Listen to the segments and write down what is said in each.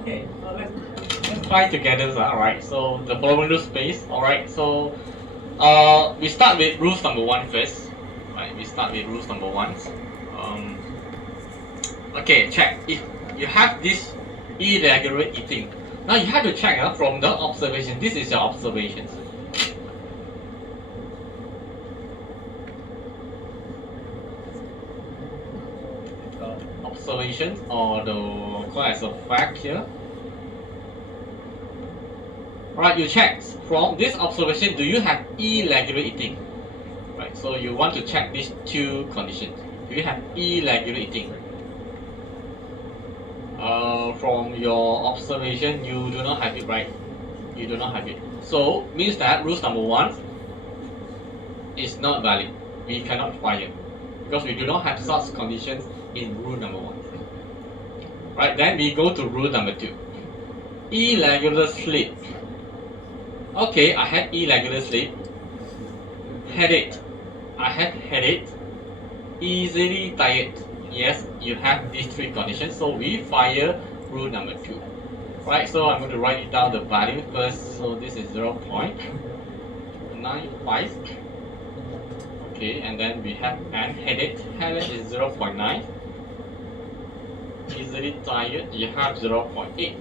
Okay, so let's try together. Alright, so the following rule space. Alright, so we start with rules number 1 first. Right, we start with rules number 1. Okay, check if you have this irregular eating. Now you have to check from the observation. This is your observations. Observations or the call as a fact here. Right, you check from this observation, do you have irregular eating? Right, so you want to check these two conditions. Do you have irregular eating? From your observation, you do not have it, right? You do not have it. So means that rules number 1 is not valid. We cannot fire because we do not have such conditions in rule number 1. Right, then we go to rule number 2. Irregular sleep. Okay, I had irregular sleep. Headache. I had headache. Easily tired. Yes, you have these 3 conditions. So we fire rule number 2. Right, so I'm going to write it down the value first. So this is 0.95. Okay, and then we have an headache. Headache is 0.9. Easily tired, you have 0.8.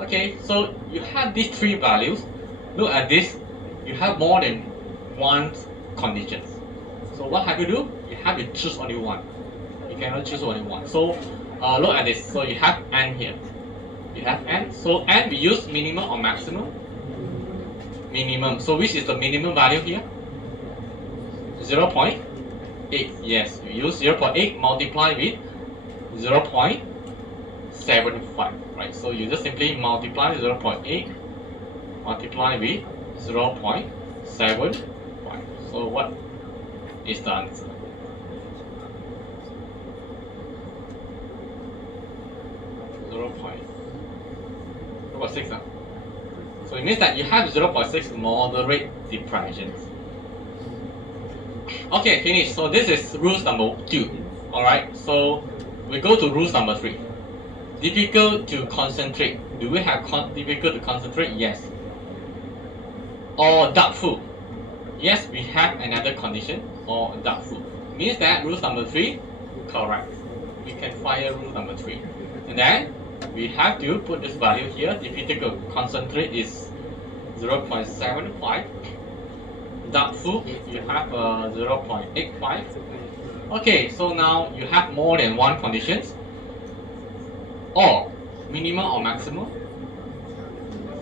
Okay, so you have these 3 values. Look at this. You have more than 1 condition. So what have you do? You have to choose only 1. You cannot choose only 1. So look at this. So you have n here. You have n. So n we use minimum or maximum? Minimum. So which is the minimum value here? 0.8. Yes, you use 0.8 multiply with 0.75. Right. So you just simply multiply 0.8 multiply with 0.75. So what is the answer? 0.6. So it means that you have 0.6 moderate depression. Okay, finish. So this is rules number 2. Alright, so we go to rules number 3. Difficult to concentrate. Do we have difficult to concentrate? Yes. Or doubtful. Yes, we have another condition. Or doubtful. Means that rules number 3 correct. We can fire rule number 3. And then we have to put this value here. Difficult to concentrate is 0.75. Doubtful, you have 0.85. Okay, so now you have more than 1 conditions. Or minimum or maximum?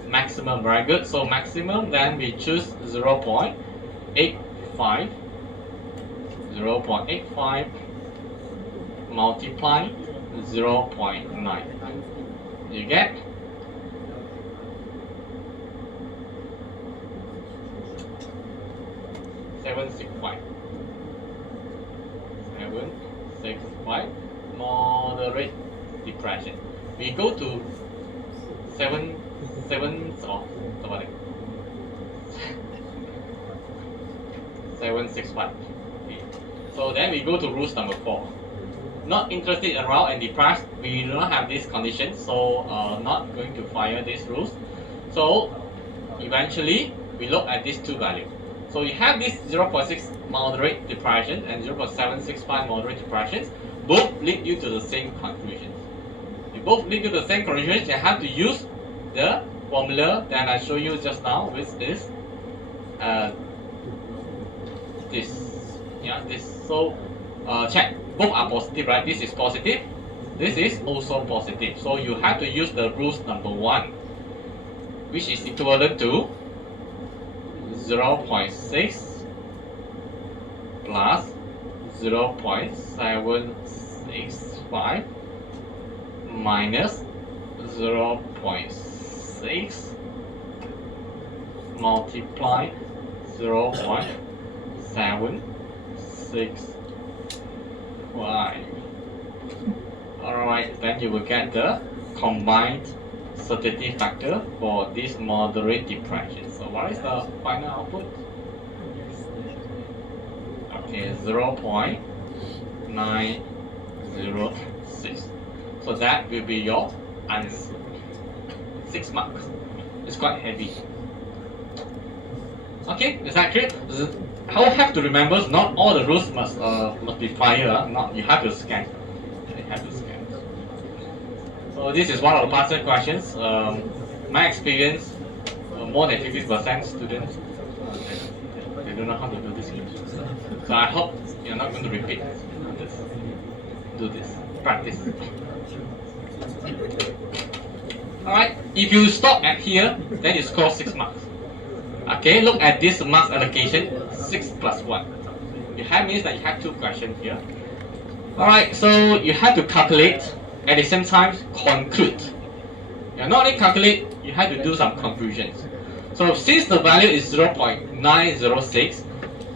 Maximum, very good. So maximum, then we choose 0.85. 0.85 multiply 0.9. You get 765. 765 moderate depression. We go to 765. Okay. So then we go to rules number 4. Not interested around and depressed. We do not have this condition, so not going to fire these rules. So eventually we look at these 2 values. So you have this 0.6 moderate depression and 0.765 moderate depressions. Both lead you to the same conclusion. If both lead to the same conclusion, you have to use the formula that I showed you just now, which is this. Yeah, this. So check. Both are positive, right? This is positive. This is also positive. So you have to use the rules number 1, which is equivalent to 0.6 plus 0.765 minus 0.6 multiply 0.765. Alright, then you will get the combined certainty factor for this moderate depression. So what is the final output? Okay, 0.9 0.06. So that will be your answer. 6 marks. It's quite heavy. Okay, is that clear? How you have to remember, not all the rules must be fire. Not, you have to scan. You have to scan. So this is one of the past questions. My experience, more than 50% students they don't know how to do this. So I hope you're not going to repeat this. Do this. Practice. Alright, if you stop at here, then you score 6 marks. Okay, look at this marks allocation, 6 plus 1. You have means that you have 2 questions here. Alright, so you have to calculate, at the same time conclude. You not only calculate, you have to do some conclusions. So since the value is 0.906,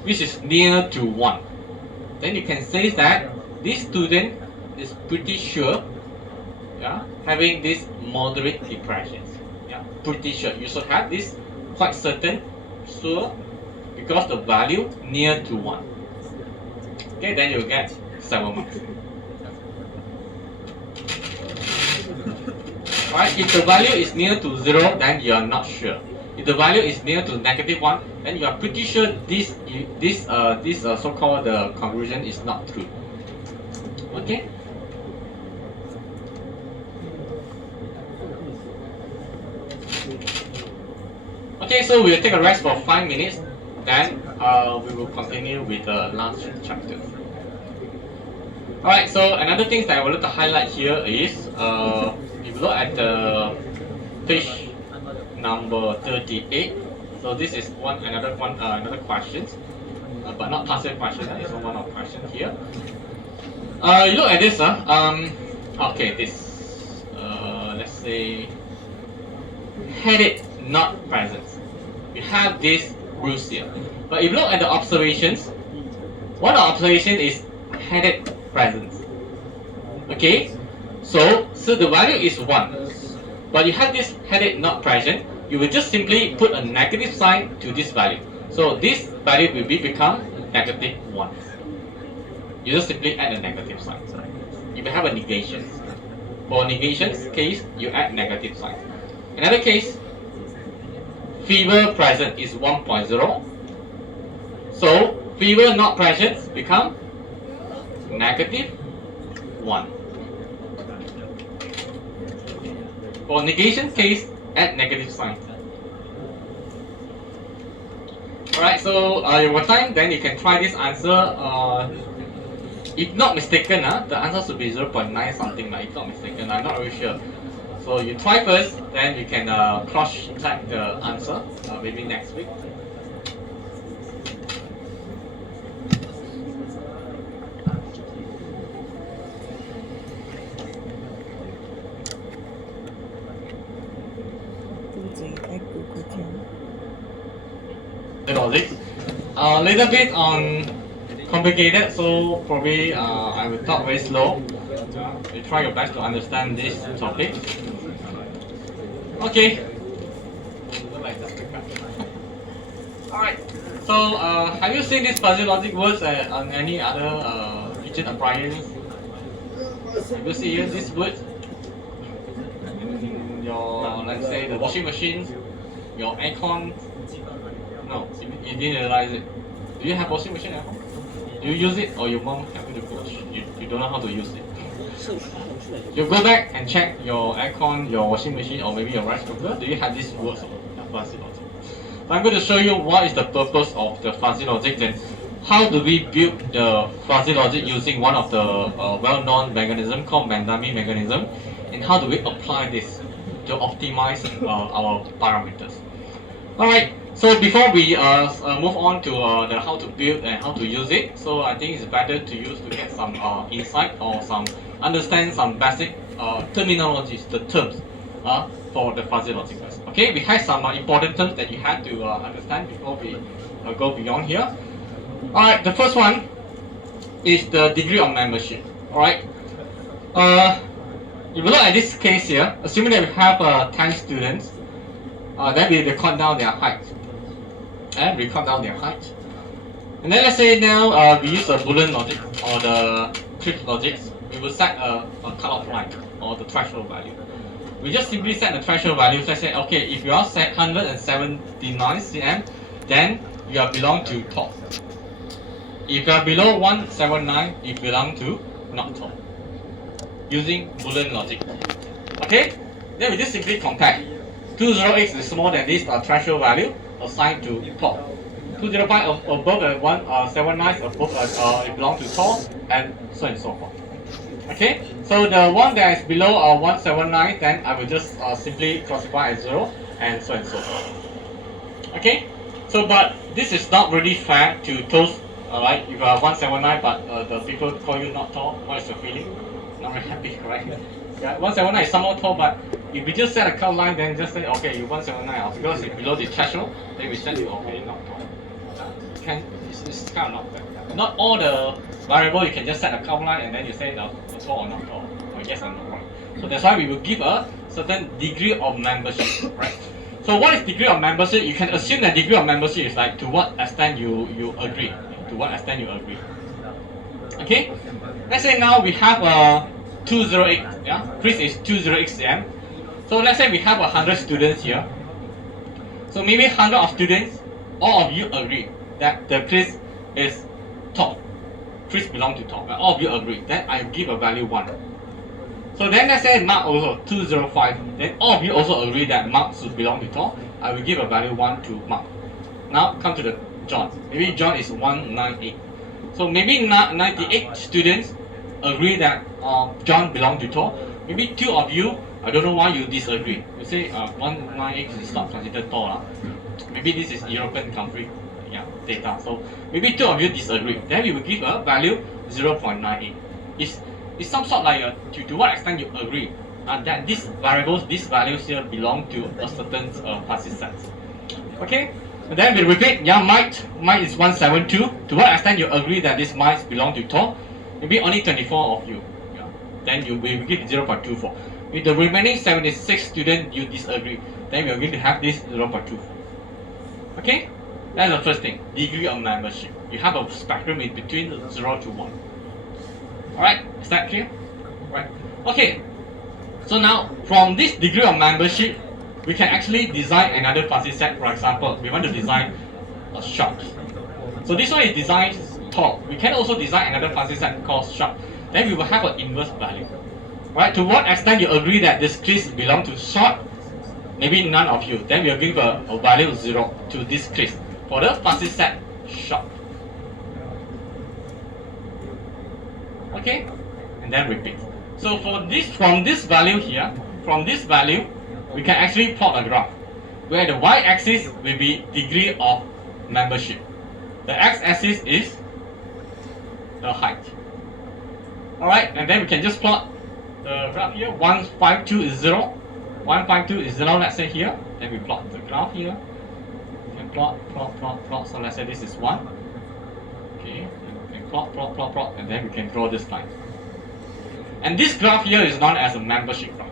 which is near to 1, then you can say that this student is pretty sure, yeah, having this moderate depression. Yeah, pretty sure. You should have this quite certain, sure, because the value near to 1. Okay, then you get 7 marks. Alright, if the value is near to 0, then you are not sure. If the value is near to -1, then you are pretty sure this so-called conclusion is not true. Okay. Okay, so we'll take a rest for 5 minutes. Then we will continue with the last chapter. Alright, so another thing that I wanted to highlight here is if you look at the page number 38. So this is another question, but not passive question. It's one of question here. You look at this. Okay, this. Let's say headed not present. We have this rules here. But if you look at the observations, one observation is headed present. Okay, so the value is 1, but you have this headed not present. You will just simply put a negative sign to this value. So this value will become -1. You just simply add a negative sign. If you have a negation, for negations case, you add negative sign. Another case, fever present is 1.0. So fever not present become -1. For negation case, add negative sign. Alright, so your time, then you can try this answer. If not mistaken, the answer should be 0.9 something, if not mistaken. I'm not really sure. So you try first, then you can cross-check the answer maybe next week. Logic. A little bit on complicated, so probably I will talk very slow. You try your best to understand this topic. Okay. Alright. So have you seen these fuzzy logic words on any other kitchen appliance? Have you seen this word? Your, let's say, the washing machine, your aircon. No, you didn't realize it. Do you have washing machine at home? Do you use it, or your mom help you to wash? You don't know how to use it. You go back and check your aircon, your washing machine, or maybe your rice cooker. Do you have these words of fuzzy logic? So I'm going to show you what is the purpose of the fuzzy logic, then how do we build the fuzzy logic using one of the well-known mechanism called Mandami mechanism, and how do we apply this to optimize our parameters. Alright, so before we move on to the how to build and how to use it, so I think it's better to get some insight or understand some basic terminologies, the terms for the fuzzy logic. Okay, we have some important terms that you have to understand before we go beyond here. Alright, the first one is the degree of membership. Alright, if you look at this case here, assuming that we have 10 students, then we record down their height. And record down their height. And then let's say now we use a Boolean logic or the Crypt logic. We will set a cutoff line or the threshold value. We just simply set the threshold value. Let's say, okay, if you are set 179 cm, then you are belong to top. If you are below 179, you belong to not top. Using Boolean logic. Okay? Then we just simply compare. 20x is more than this threshold value assigned to top. 205 above and 179 above it belongs to top, and so and so forth. Okay, so the one that is below 179, then I will just simply classify as 0, and so forth. Okay, so but this is not really fair to those, alright, if you are 179 but the people call you not tall, what is your feeling? Not very happy, correct? Yeah, 179 is somewhat tall, but if we just set a cut line, then just say, okay, you 179, because it's below the threshold, then we set you, okay, not tall. It's kind of not fair. Not all the variable you can just set a cut line and then you say no, tall or not tall, or yes or no, right? So that's why we will give a certain degree of membership, right? So what is degree of membership? You can assume that degree of membership is like to what extent you agree. To what extent you agree. Okay? Let's say now we have a 208, yeah? Chris is 208 cm. So let's say we have 100 students here. So maybe 100 of students, all of you agree that the Chris is top. Chris belong to top. All of you agree. Then I give a value 1. So then let's say Mark also 205. Then all of you also agree that Mark should belong to top. I will give a value 1 to Mark. Now come to the John. Maybe John is 198. So maybe 98 students agree that John belong to top. Maybe 2 of you, I don't know why you disagree. You say 198 is not considered tall. Maybe this is European country data. So maybe 2 of you disagree. Then we will give a value 0.98. It's some sort like to what extent you agree that these variables, these values here belong to a certain fuzzy set. Okay? And then we repeat, yeah, might is 172. To what extent you agree that this might belong to top? Maybe only 24 of you. Yeah. Then we will give 0.24. With the remaining 76 students you disagree, then we are going to have this 0.24. Okay? That's the first thing, degree of membership. You have a spectrum in between 0 to 1. Alright, is that clear? Right. Okay. So now, from this degree of membership, we can actually design another fuzzy set. For example, we want to design a shop. So this one is designed tall. We can also design another fuzzy set called shop. Then we will have an inverse value. Right? To what extent you agree that this Chris belongs to short? Maybe none of you. Then we will give a value 0 to this Chris for the fuzzy set shop. Okay? And then repeat. So for this, from this value here, from this value, we can actually plot a graph where the y-axis will be degree of membership. The x-axis is the height. Alright, and then we can just plot the graph here. 152 is 0. 152 is 0, let's say here. Then we plot the graph here. We can plot. So let's say this is 1. Okay, we can plot, and then we can draw this line. And this graph here is known as a membership graph.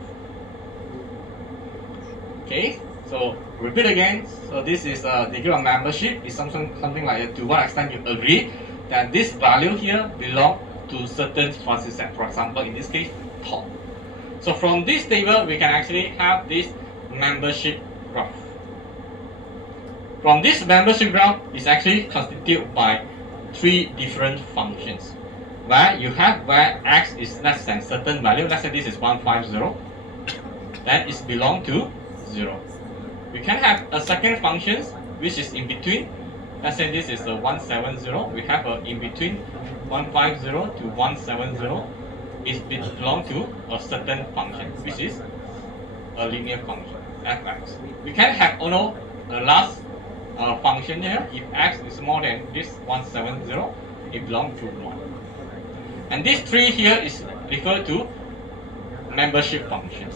Okay, so repeat again. So this is a degree of membership. It's something like to what extent you agree that this value here belong to certain fuzzy set. For example, in this case, top. So from this table, we can actually have this membership graph. From this membership graph is actually constituted by 3 different functions. Where you have where x is less than certain value. Let's say this is 150. Then it belong to 0. We can have a second function which is in between. Let's say this is a 170. We have a in between 150 to 170. It belongs to a certain function which is a linear function fx. We can have also the last function here. If x is more than this 170, it belongs to 1. And these 3 here is referred to membership functions.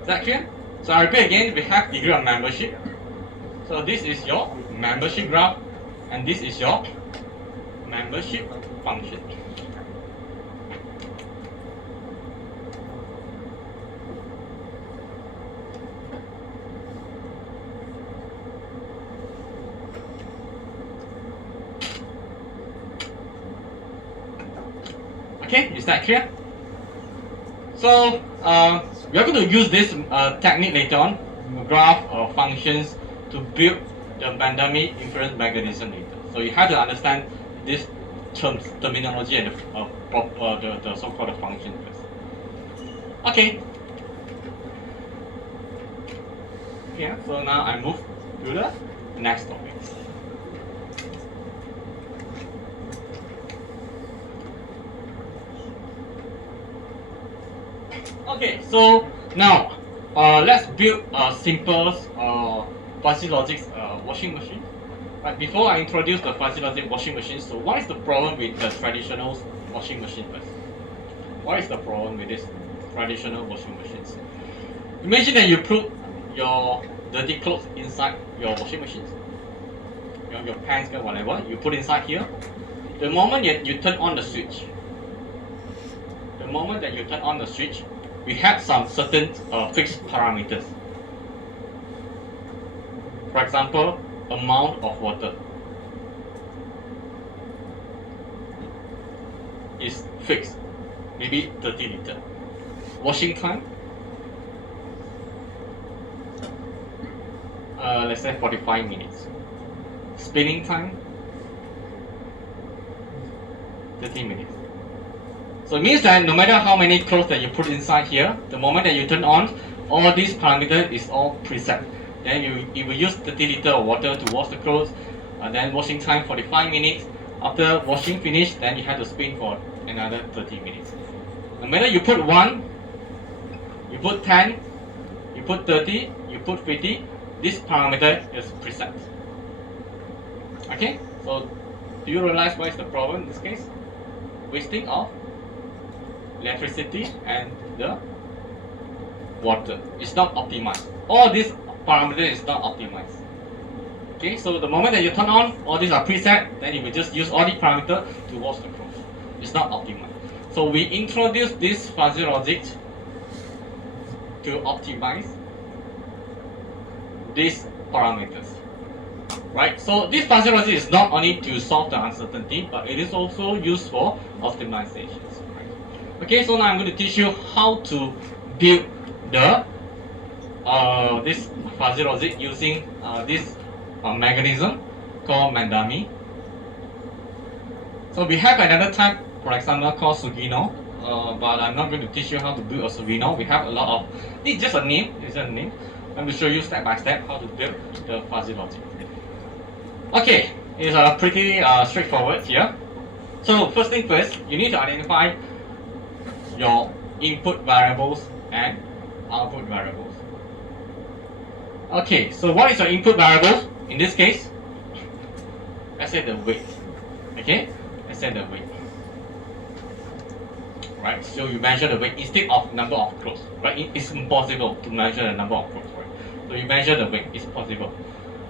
Is that clear? So I repeat again, we have degree of membership. So this is your membership graph, and this is your membership function. Okay, is that clear? So we are going to use this technique later on, graph or functions, to build the Bandami inference mechanism later. So you have to understand this terminology and the so-called function first. Okay. Yeah. So now I move to the next topic. Okay, so now let's build a simple fuzzy logic washing machine. But before I introduce the fuzzy logic washing machine, so what is the problem with the traditional washing machine first? What is the problem with this traditional washing machines? Imagine that you put your dirty clothes inside your washing machines, your pants or whatever, you put inside here. The moment you turn on the switch, we have some certain fixed parameters. For example, amount of water is fixed, maybe 30 liters. Washing time, let's say 45 minutes. Spinning time, 30 minutes. So it means that no matter how many clothes that you put inside here, the moment that you turn on, all these parameters is all preset. Then you will use 30 liters of water to wash the clothes, and then washing time 45 minutes. After washing finish, then you have to spin for another 30 minutes. No matter you put 1, you put 10, you put 30, you put 50, this parameter is preset. Okay, so do you realize what is the problem in this case? Wasting of electricity and the water. It's not optimized. All these parameters is not optimized. Okay, so the moment that you turn on, all these are preset, then you will just use all the parameters to wash the clothes. It's not optimized. So we introduce this fuzzy logic to optimize these parameters. Right? So this fuzzy logic is not only to solve the uncertainty, but it is also used for optimizations. Okay, so now I'm going to teach you how to build the this fuzzy logic using this mechanism called Bandami. So we have another type, for example, called Sugino, but I'm not going to teach you how to build a Sugino. We have a lot of, it's just a name, Let me show you step by step how to build the fuzzy logic. Okay, it's pretty straightforward here. So first thing first, you need to identify your input variables and output variables. Okay, so what is your input variables? In this case, let's say the weight. Okay, let's say the weight. Right, so you measure the weight instead of number of clothes. Right, it's impossible to measure the number of clothes. Right, so you measure the weight. It's possible.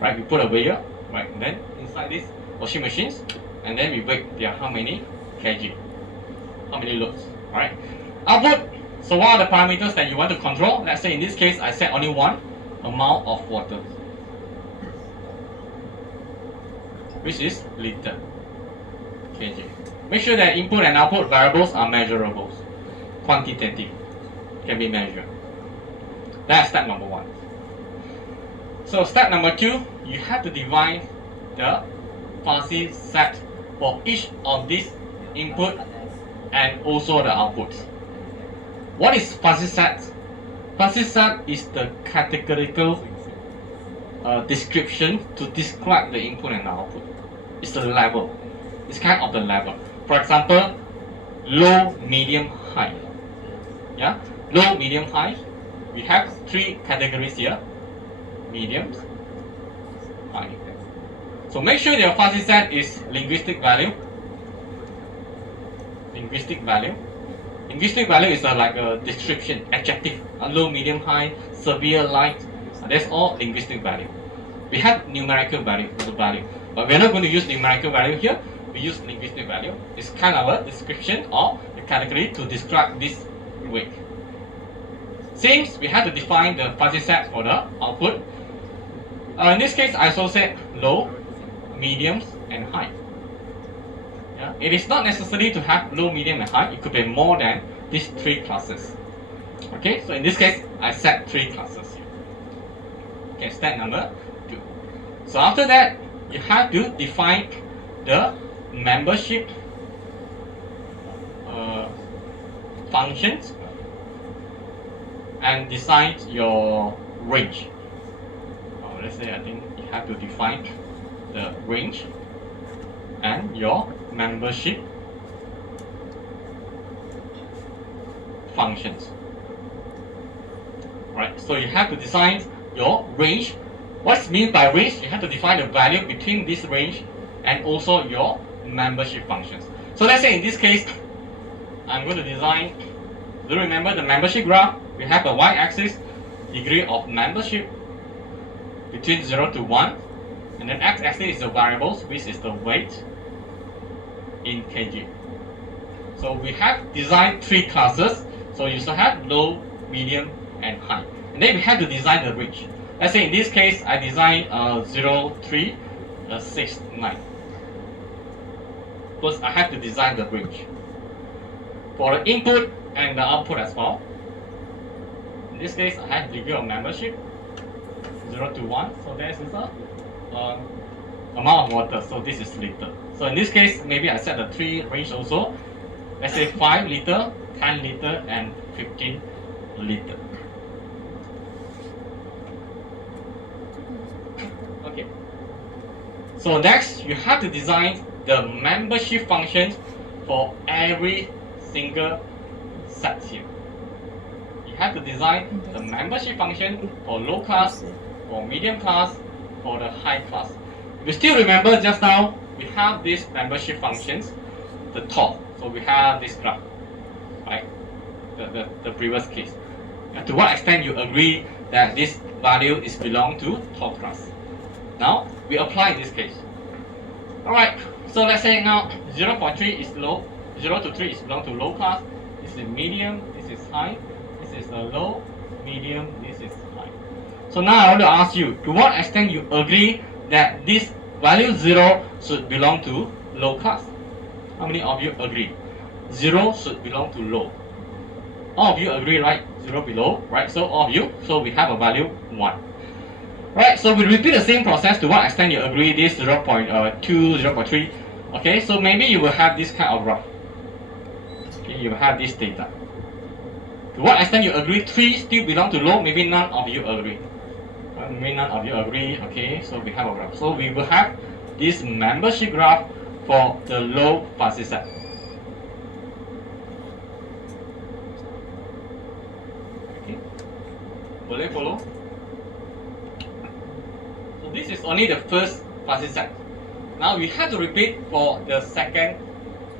Right, we put a weigher. Right, and then inside this washing machines, and then we weigh there how many kg, how many loads. Right. Output. So what are the parameters that you want to control? Let's say in this case, I set only one amount of water, which is liter kg. Make sure that input and output variables are measurables, quantitative, can be measured. That's step number 1. So step number 2, you have to define the fuzzy set for each of these input and also the outputs. What is fuzzy set? Fuzzy set is the categorical description to describe the input and the output. It's the level. It's kind of the level. For example, low, medium, high. Yeah, low, medium, high. We have 3 categories here: medium, high. So make sure your fuzzy set is linguistic value. Linguistic value. Linguistic value is like a description, adjective, low, medium, high, severe, light. That's all linguistic value. We have numerical value for the value, but we're not going to use numerical value here. We use linguistic value. It's kind of a description of the category to describe this weight. Since we have to define the fuzzy set for the output, in this case, I also said low, medium, and high. Yeah? It is not necessary to have low, medium, and high. It could be more than these 3 classes. Okay, so in this case, I set 3 classes here. Okay, step number 2. So after that, you have to define the membership functions and decide your range. Let's say I think you have to define the range and your membership functions. Right, so you have to design your range. What's meant by range? You have to define the value between this range and also your membership functions. So let's say in this case, I'm going to design, do you remember the membership graph? We have the y-axis, degree of membership between 0 to 1, and then x-axis is the variables, which is the weight in kg. So we have designed 3 classes, so you still have low, medium, and high. And then we have to design the range. Let's say in this case, I design 0, 3, 6, 9. Because I have to design the range for the input and the output as well. In this case, I have degree of membership 0 to 1. So this is the amount of water. So this is liter. So in this case, maybe I set the 3 range also. Let's say 5 liter, 10 liter, and 15 liter. Okay. So next, you have to design the membership functions for every single set here. You have to design the membership function for low class, for medium class, for the high class. If you still remember just now, we have these membership functions, the top. So we have this graph, right? The previous case. And to what extent you agree that this value is belong to top class? Now we apply this case. Alright, so let's say now 0.3 is low, 0 to 3 is belong to low class, this is medium, this is high, this is low, medium, this is high. So now I want to ask you, to what extent you agree that this value 0 should belong to low class? How many of you agree? 0 should belong to low. All of you agree, right? 0 below, right? So all of you, so we have a value 1. Right, so we repeat the same process. To what extent you agree this 0.2, 0.3. Okay, so maybe you will have this kind of graph. Okay, you will have this data. To what extent you agree 3 still belong to low, maybe none of you agree. Maybe none of you agree. Okay, so we have a graph. So we will have this membership graph for the low fuzzy set. Okay, will you follow? This is only the first fuzzy set. Now we have to repeat for the second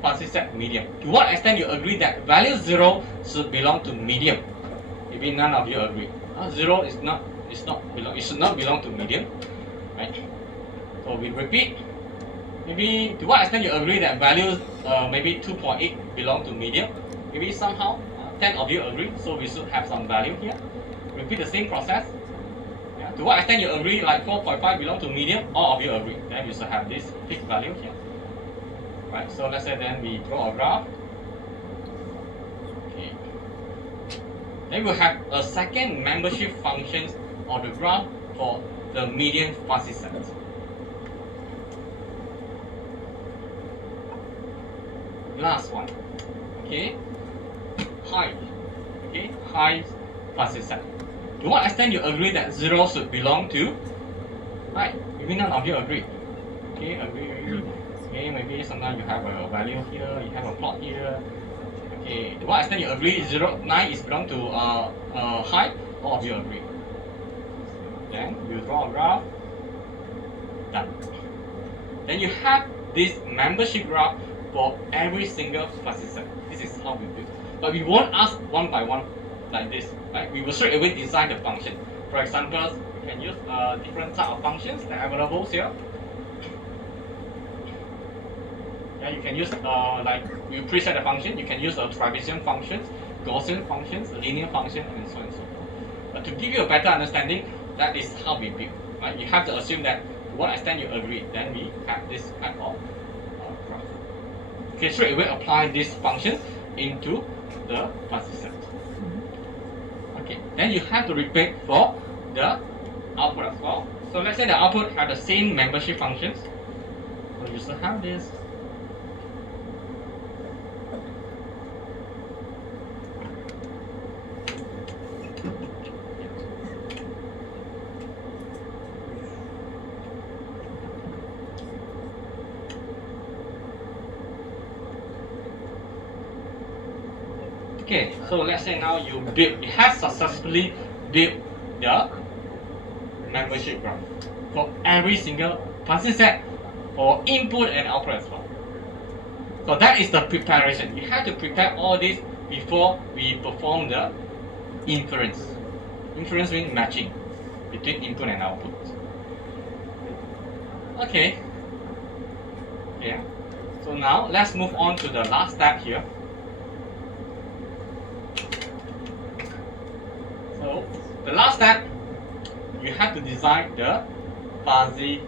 fuzzy set, medium. To what extent you agree that value 0 should belong to medium? Maybe none of you agree. 0 is not belong. It should not belong to medium, right? So we repeat. Maybe to what extent you agree that values maybe 2.8 belong to medium? Maybe somehow 10 of you agree. So we should have some value here. Repeat the same process. To what extent you agree like 4.5 belong to medium? All of you agree. Then we should have this fixed value here. Right, so let's say then we draw a graph. Okay. Then we'll have a second membership function on the graph for the medium fuzzy set. Last one. Okay. High. Okay, high fuzzy set. To what extent you agree that 0 should belong to? Right, maybe none of you agree. Okay, agree. Okay, maybe sometimes you have a value here, you have a plot here. Okay, to what extent you agree 9 is belong to high? All of you agree. Then you draw a graph. Done. Then you have this membership graph for every single fuzzy set. This is how we do. But we won't ask one by one like this. Right? We will straight away design the function. For example, you can use different type of functions that are available here. Yeah, you can use like you preset the function. You can use Trapezium functions, Gaussian functions, linear function, and so on and so forth. But to give you a better understanding, that is how we build. Right? You have to assume that to what extent you agree. Then we have this kind of graph. Okay, straight away apply this function into the fuzzy set. Okay, then you have to repeat for the output as well. So let's say the output have the same membership functions. So you still have this. Okay, so let's say now you have successfully built the membership graph for every single fuzzy set for input and output as well. So that is the preparation. You have to prepare all this before we perform the inference. Inference means matching between input and output. Okay. Yeah. So now let's move on to the last step here. So the last step, you have to design the fuzzy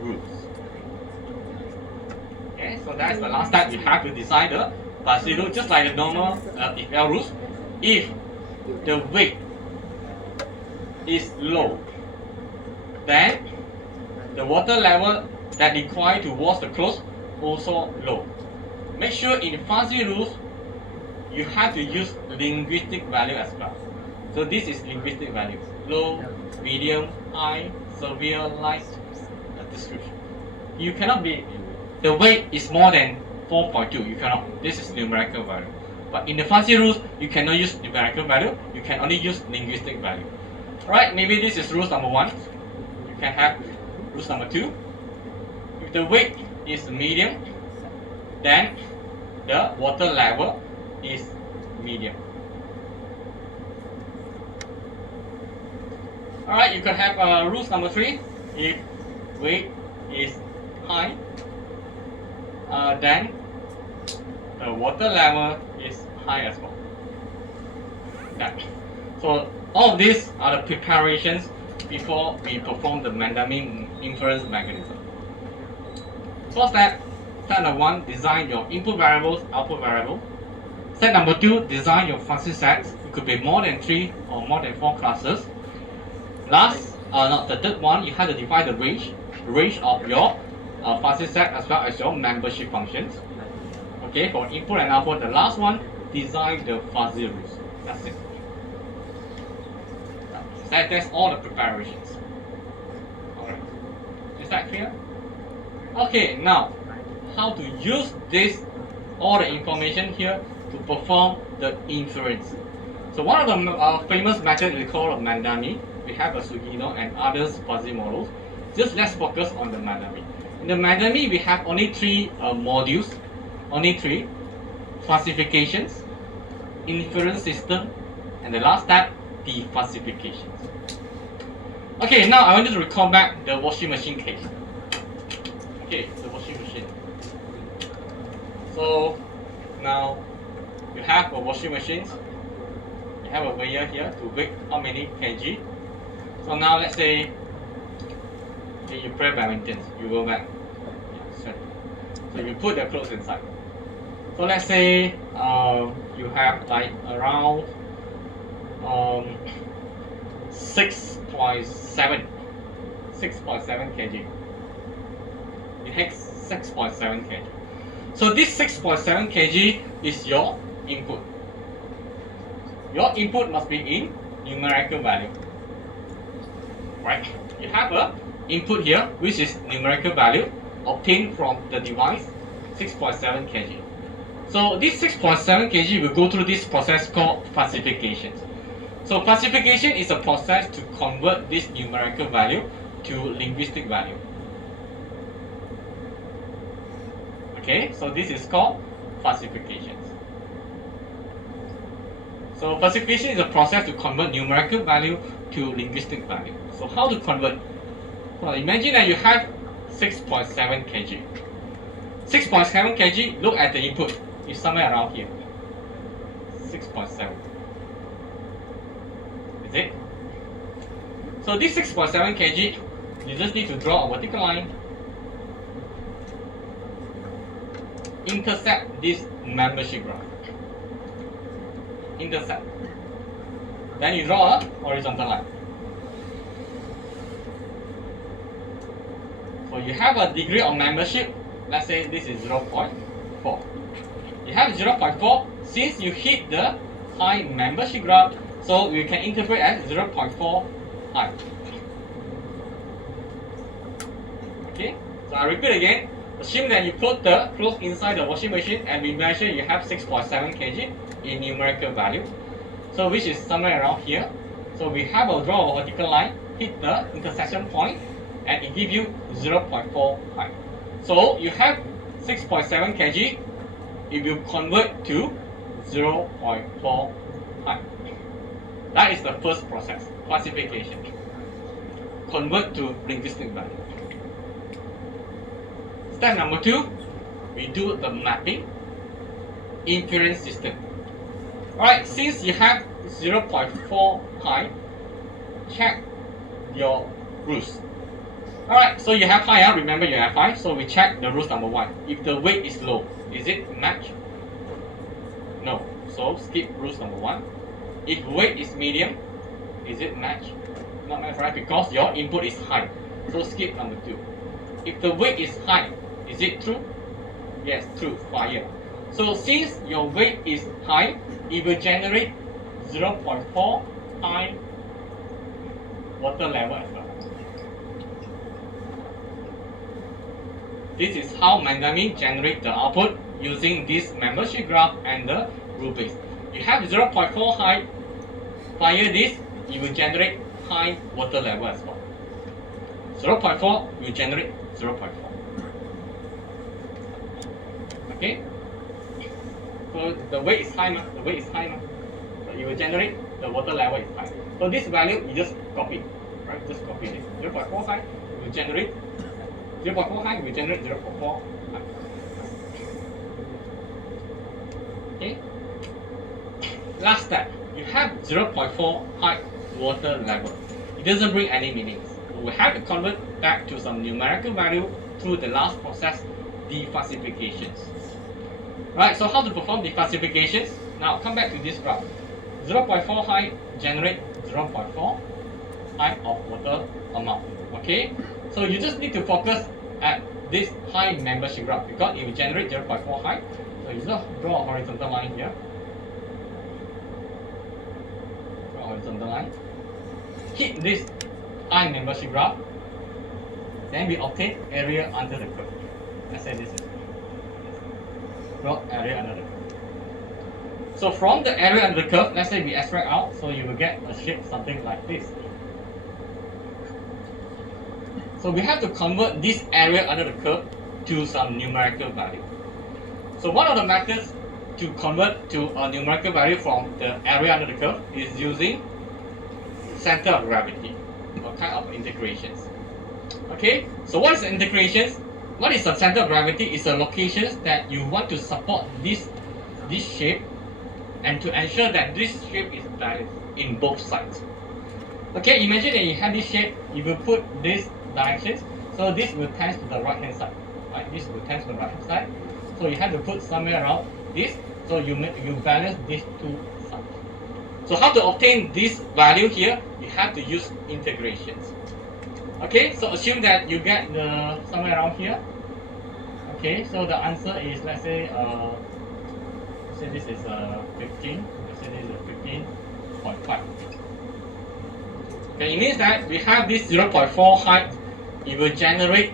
rules. Okay, so that's the last step. You have to design the fuzzy rule, just like the normal if L rules. If the weight is low, then the water level that required towards the close also low. Make sure in fuzzy rules you have to use linguistic value as well. So this is linguistic value: low, medium, high, severe, light, description. You cannot be, the weight is more than 4.2, you cannot. This is numerical value. But in the fuzzy rules, you cannot use numerical value, you can only use linguistic value. Alright, maybe this is rules number 1. You can have rules number 2. If the weight is medium, then the water level is medium. Alright, you can have rules number 3. If weight is high, then the water level is high as well. Yeah. So all of these are the preparations before we perform the Mandamin inference mechanism. First step, step number 1, design your input variables, output variable. Step number 2, design your fuzzy sets. It could be more than 3 or more than 4 classes. Last, the third one, you have to define the range of your fuzzy set as well as your membership functions. Okay, for input and output, the last one, design the fuzzy rules. That's it. That's all the preparations. Alright, is that clear? Okay, now how to use this, all the information here to perform the inference. So one of the famous methods is called Mandami. We have a Sugino and others fuzzy models. Just let's focus on the Mandami. In the Mandami, we have only 3 modules, only 3: classifications, inference system, and the last step, defuzzifications. Okay, now I want you to recall back the washing machine case. Okay, the washing machine. So now you have a washing machine. You have a weigher here to weigh how many kg. So now let's say you play badminton, you go back. Yeah, so you put the clothes inside. So let's say you have like around 6.7 kg. It takes 6.7 kg. So this 6.7 kg is your input. Your input must be in numerical value. Right? You have a input here which is numerical value obtained from the device, 6.7 kg. So this 6.7 kg will go through this process called falsification. So falsification is a process to convert this numerical value to linguistic value. Okay, so this is called falsification. So falsification is a process to convert numerical value to linguistic value. So how to convert? Well, imagine that you have 6.7 kg. 6.7 kg, look at the input. It's somewhere around here. 6.7. Is it? So this 6.7 kg, you just need to draw a vertical line. intersect this membership graph. Intersect. Then you draw a horizontal line. So you have a degree of membership. Let's say this is 0.4. You have 0.4. Since you hit the high membership graph, so we can interpret as 0.4 high. Okay. So I repeat again. Assume that you put the clothes inside the washing machine and we measure you have 6.7 kg in numerical value. So which is somewhere around here. So we have a draw a vertical line, hit the intersection point, and it gives you 0.4 high. So you have 6.7 kg, it will convert to 0.4 high. That is the first process, classification. Convert to linguistic value. Step number 2, we do the mapping, inference system. Alright, since you have 0.4 high, check your rules. Alright, so you have high, remember you have high, so we check the rules number 1. If the weight is low, is it match? No, so skip rules number 1. If weight is medium, is it match? Not match, right? Because your input is high, so skip number 2. If the weight is high, is it true? Yes, true, fire. So since your weight is high, it will generate 0.4 high water level as well. This is how Mandami generate the output using this membership graph and the rule base. You have 0.4 high, fire this, it will generate high water level as well. 0.4 will generate 0.4. Okay? So the weight is high, the weight is high, so it will generate the water level is high. So this value you just copy, right? Just copy this. 0.4 high will generate 0.4 high will generate 0.4 high. Okay? Last step, you have 0.4 high water level. It doesn't bring any meanings. We have to convert back to some numerical value through the last process, declassifications. Right, so how to perform declassifications? Now come back to this graph. 0.4 high generate 0.4 high of water amount. Okay, so you just need to focus at this high membership graph because it will generate 0.4 high. So you just draw a horizontal line here. Draw a horizontal line. Hit this high membership graph. Then we obtain area under the curve. Let's say this is draw area under the curve. So from the area under the curve, let's say we extract out, so you will get a shape something like this. So we have to convert this area under the curve to some numerical value. So one of the methods to convert to a numerical value from the area under the curve is using center of gravity, or kind of integrations. Okay, so what is the integrations? What is the center of gravity? Is the locations that you want to support this shape and to ensure that this shape is balanced in both sides. Okay, imagine that you have this shape, you will put this directions, so this will tend to the right hand side, right? This will tend to the right hand side, so you have to put somewhere around this, so you balance these two sides. So how to obtain this value here? You have to use integrations. Okay, so assume that you get the somewhere around here. Okay, so the answer is, let's say this is 15. Let's say this is 15.5. Okay, it means that we have this 0.4 height. It will generate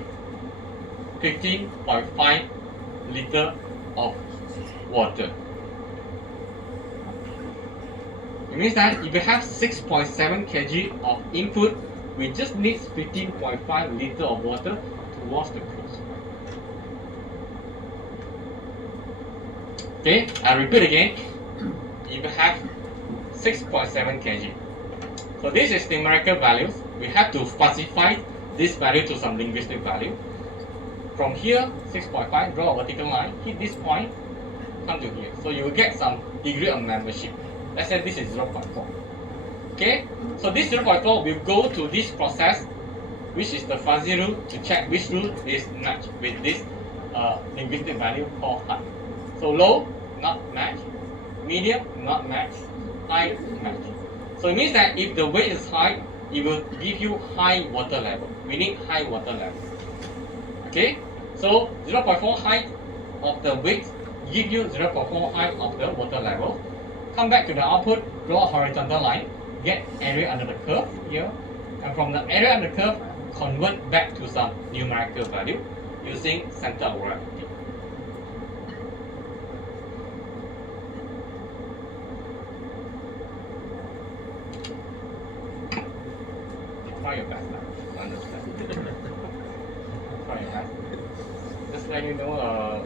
15.5 liter of water. It means that if you have 6.7 kg of input, we just need 15.5 liter of water to wash the clothes. Okay, I repeat again. If you have 6.7 kg, so this is numerical values. We have to specify this value to some linguistic value. From here, 6.5, draw a vertical line, hit this point, come to here. So you will get some degree of membership. Let's say this is 0.4. Okay, so this 0.4 will go to this process, which is the fuzzy rule, to check which rule is matched with this linguistic value called high. So low, not match. Medium, not match. High, match. So it means that if the weight is high, it will give you high water level. We need high water level. Okay? So 0.4 height of the weight give you 0.4 height of the water level. Come back to the output, draw a horizontal line, get area under the curve here, and from the area under the curve, convert back to some numerical value using center of gravity. Try your best to understand. Try your best. Just let you know,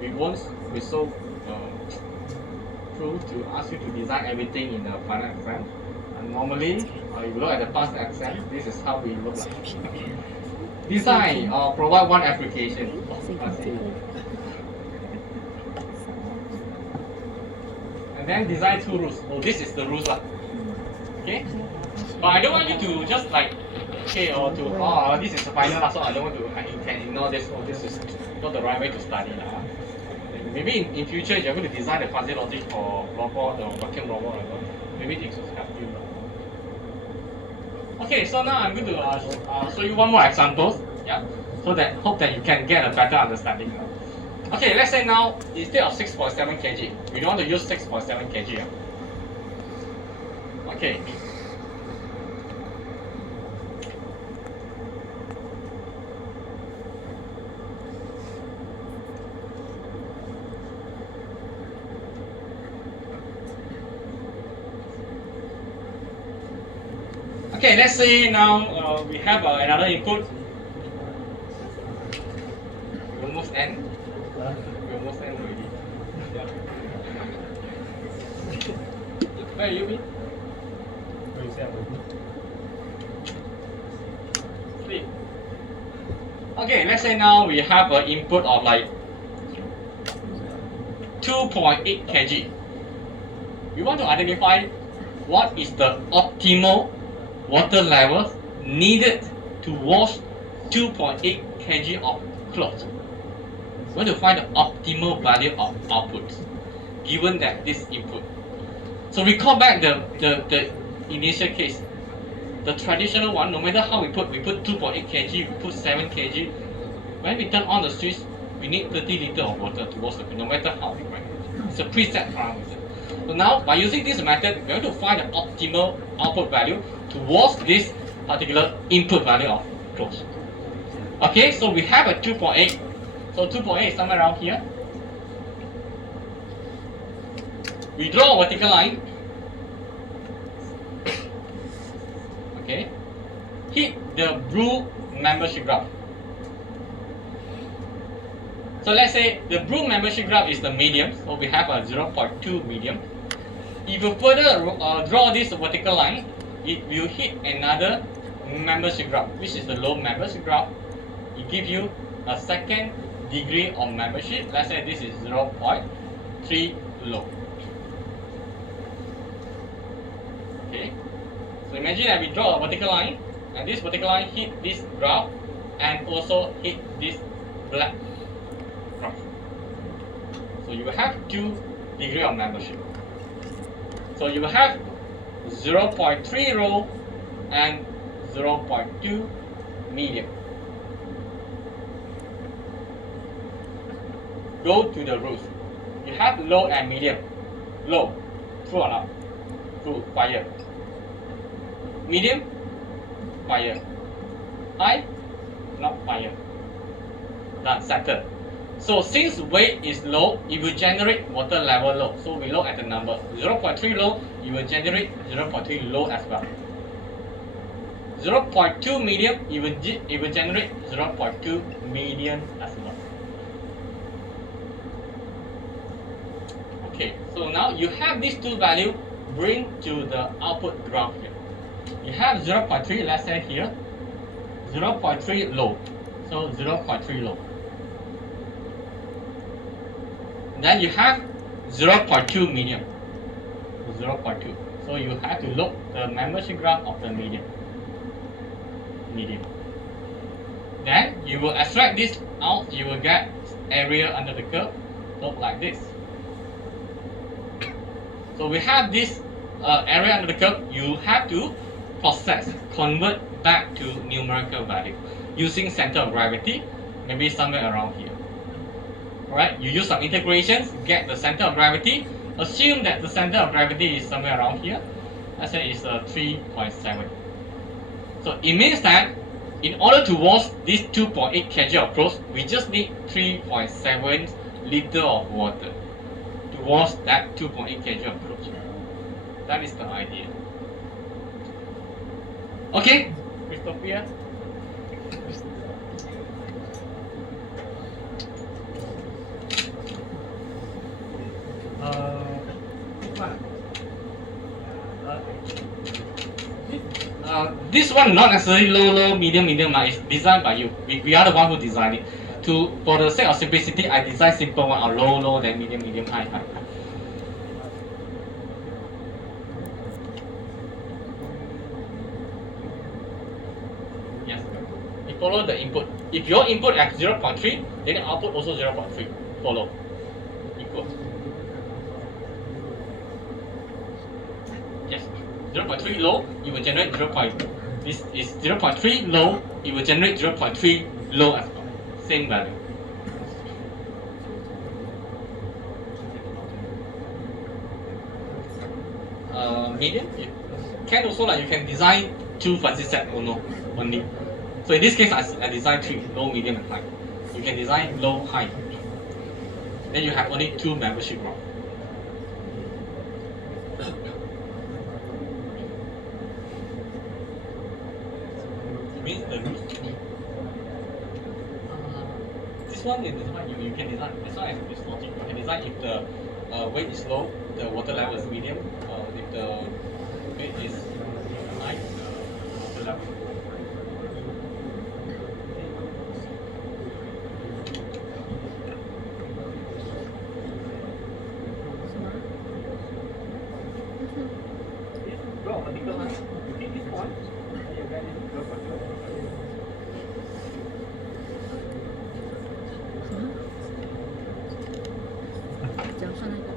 we won't be so true to ask you to design everything in the final exam. And normally, if you look at the past exam, this is how we look like. Design or provide one application. And then design two rules. Oh, this is the rules. Okay? But I don't want you to just like, okay, or to, oh, this is the final, so I don't want to, you can ignore this, oh, this is not the right way to study. Maybe in future, you're going to design the fuzzy logic for robot or vacuum robot, maybe it will help you. Okay, so now I'm going to show you one more example, yeah, so that hope that you can get a better understanding. Okay, let's say now instead of 6.7 kg, we don't want to use 6.7 kg. Okay. Okay, let's say now we have another input. We almost end. We almost end already. Yeah. Where are you be? Where you say sleep. Okay, let's say now we have an input of like 2.8 kg. We want to identify what is the optimal water level needed to wash 2.8 kg of clothes. We want to find the optimal value of output given that this input. So recall back the initial case. The traditional one, no matter how we put 2.8 kg, we put 7 kg. When we turn on the switch, we need 30 liters of water to wash the clothes, no matter how we write it. It's a preset parameter. So now, by using this method, we're going to find the optimal output value towards this particular input value of clothes. Okay, so we have a 2.8. So 2.8 is somewhere around here. We draw a vertical line. Okay. Hit the blue membership graph. So let's say the blue membership graph is the medium. So we have a 0.2 medium. If you further draw this vertical line, it will hit another membership graph, which is the low membership graph. It gives you a second degree of membership. Let's say this is 0.3 low. Okay. So imagine that we draw a vertical line, and this vertical line hit this graph, and also hit this black graph. So you will have 2 degrees of membership. So you will have 0.3 low and 0.2 medium. Go to the rules. You have low and medium. Low, true or not? True, fire. Medium, fire. High, not fire. Done, settled. So since weight is low, it will generate water level low. So we look at the number 0.3 low, it will generate 0.3 low as well. 0.2 medium, it will generate 0.2 medium as well. Okay, so now you have these two values, bring to the output graph here. You have 0.3, let's say here, 0.3 low. So 0.3 low. Then you have 0.2 medium. 0.2. So you have to look the membership graph of the medium. Then you will extract this out, you will get area under the curve look like this. So we have this area under the curve, you have to convert back to numerical value using center of gravity, maybe somewhere around here. Alright, you use some integrations, get the center of gravity, assume that the center of gravity is somewhere around here. Let's say it's 3.7. So it means that in order to wash this 2.8 kg of clothes, we just need 3.7 liter of water to wash that 2.8 kg of clothes. That is the idea. Okay, Christopher. This one not necessarily low, medium, it's designed by you. We are the one who designed it. For the sake of simplicity, I designed simple one, or low, then medium, high. Yes. You follow the input. If your input at 0.3, then the output also 0.3. Follow. Input. Yes. 0.3 low, it will generate 0.3. This is 0.3 low, it will generate 0.3 low as well. Same value. Medium, you can also you can design 2 fancy set only. So in this case, I designed 3, low, medium, and high. You can design low, high. Then you have only 2 membership rows. Means the this one is you can design. This one is logic. You can design if the weight is low, the water level is medium. If the weight is high, the water level.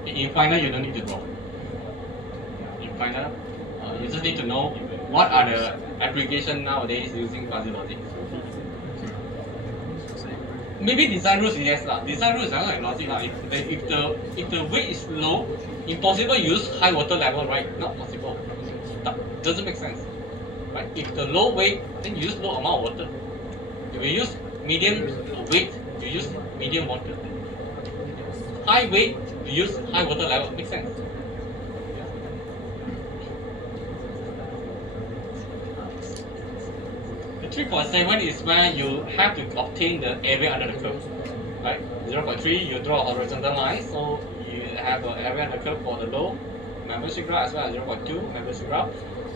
In final, you don't need to draw. In final, you just need to know what are the applications nowadays using fuzzy logic. Maybe design rules, yes lah. Design rules are like logic lah. If the weight is low, impossible use high water level, right? Not possible. That doesn't make sense, right? If the low weight, then you use low amount of water. If you use medium weight, you use medium water. High weight, you use high water level. Makes sense. The 3.7 is where you have to obtain the area under the curve. Right? 0.3, you draw a horizontal line, so you have an area under the curve for the low membership graph as well as 0.2 membership graph.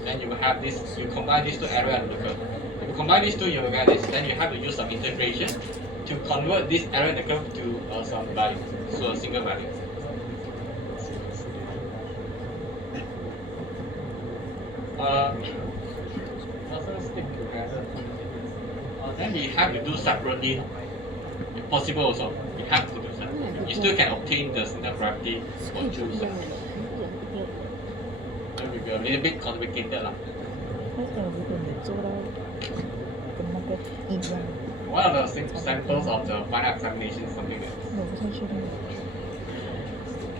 Then you will have this, you combine these two area under the curve. If you combine these two, you will get this. Then you have to use some integration to convert this area under the curve to some value, so a single value. Doesn't stick together. Then we have to do separately. If possible also, we have to do separately. You still can obtain the center of gravity for 2 separately. It will be a little bit complicated lah. One of the samples of the final examination, something like this.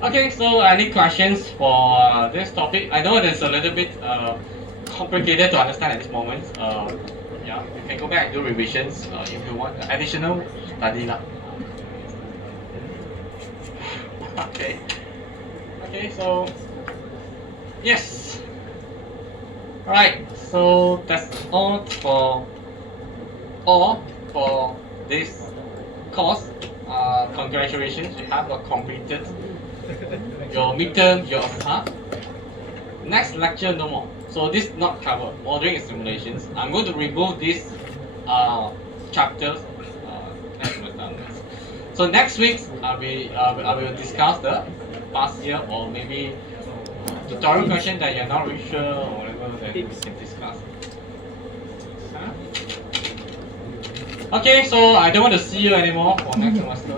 Okay, so any questions for this topic? I know it's a little bit complicated to understand at this moment. Yeah, you can go back and do revisions if you want additional study lah. Okay. Okay, so yes. Alright, so that's all for this course. Congratulations, you have completed your midterm, your part. Next lecture, no more. So this not covered. Modeling and simulations. I'm going to remove these chapters. So next week, I will discuss the past year or maybe tutorial question that you're not really sure or whatever that we can discuss. Huh? Okay, so I don't want to see you anymore for next semester.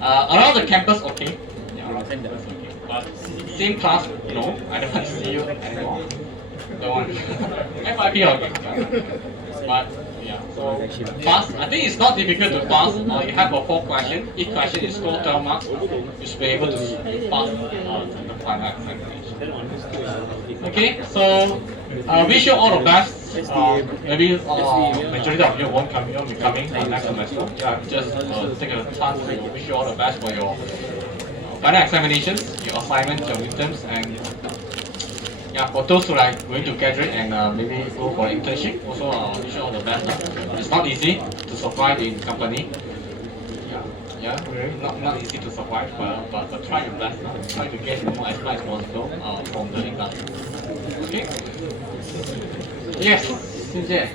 Around the campus, okay. Yeah, around the campus, okay. But same class, no. I don't want to see you anymore. Don't want. FIP, okay. But yeah, so pass. I think it's not difficult to pass. You have a 4 question. Each question is score 12 marks. You should be able to pass the final examination. Okay, so wish you all the best. Maybe majority of you won't be coming next semester. Yeah, just take a chance to wish you all the best for your final examinations, your assignments, your midterms, and yeah, for those who are going to graduate and maybe go for internship, also wish you all the best. It's not easy to survive in company. Yeah, really not easy to survive, but try your best. Try to get more as much as possible from the income. Okay. Yes, 谢谢。